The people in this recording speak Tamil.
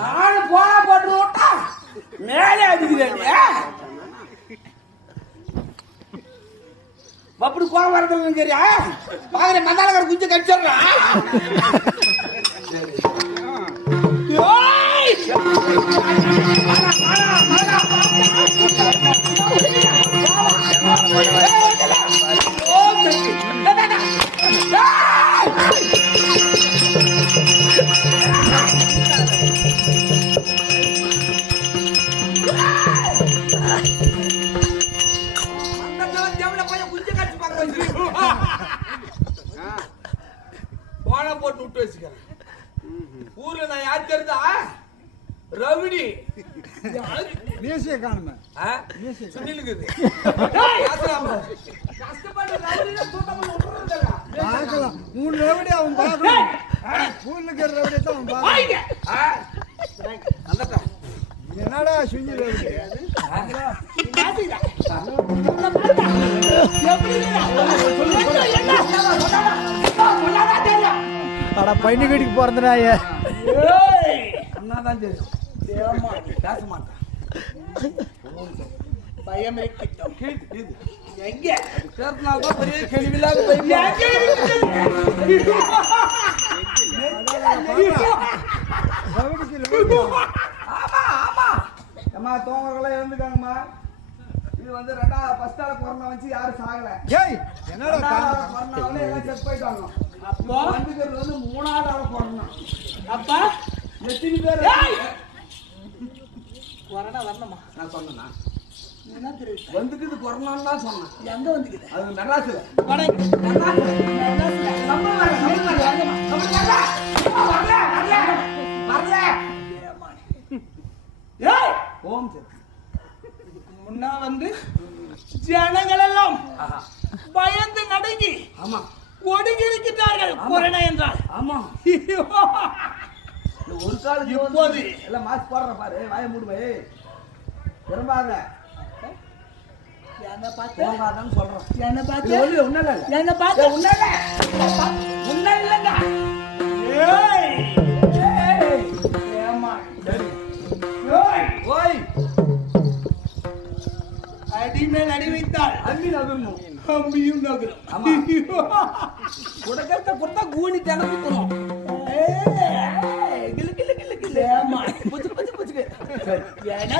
நானும் போனா போட்டு மேலே அடிக்கிறேன் அப்படி கோவம் வரது சரியா பாக்குற மந்தாளக்கார குஞ்சு கடிச்சிடுறான் போன போட்டு விட்டு வச்சுக்கிறேன் ஊர்ல நான் யார் தெரிஞ்சா ரவுடி மீசையை காணுமே சுனிலுக்குது பார்க்கலாம் 3 ரவுடி அவன் பார்க்கணும் ஊர்ல இருக்கிற ரவுடி தான் அவன் பார்க்கணும் என்னடா சுஞ்சி ரவுடி அட பையனு வீட்டுக்கு பிறந்தனாய அண்ணாதான் தெரியும் பேச மாட்டான் பயம் எங்க சேர்த்தனால்தான் பெரிய கேள்வியில்லாத ஆமா ஆமா அம்மா தோங்கலாம் இறந்துக்காங்கம்மா இது வந்து ஃபர்ஸ்ட் ஆள கொரோனா வச்சு யாரும் சாகல என்னடா கொரோனாவில எல்லாம் செட் போயிட்டாங்க அப்போ வந்துக்கிறது வந்து 3ஆவது ஆள கொரோனா அப்பா எத்தனை பேர் கொரோனா வரணுமா நான் சொன்னேன்னா வந்துக்குது கொரோனான்னு தான் சொன்னேன் எங்க வந்துக்குது அது மெட்ராஸ்ல முன்னா வந்து ஜனங்கள் எல்லாம் பயந்து நடுங்கி ஆமா ஒடுங்கி இருக்கிறார்கள் கொரோனா என்றால் ஆமா ஒரு கால இப்போது எல்லாம் மாஸ்க் போடுற பாரு வாய மூடுவே திரும்பாத என்ன பார்த்து போகாதன்னு சொல்றோம் என்ன பார்த்து ஒண்ணு இல்ல என்ன பார்த்து ஒண்ணு இல்லங்க ஏய் ஏய் ஏமா சரி ஓய் ஓய் அடிமேல் அடி வைத்தால் அம்மி நகரும் அம்மியும் நகரும் ஆமா உடக்கத்த கொடுத்தா கூனி தனக்குறோம் ஏய் கிளு கிளு கிளு கிளு ஏமா புச்சு புச்சு புச்சு சரி ஏனா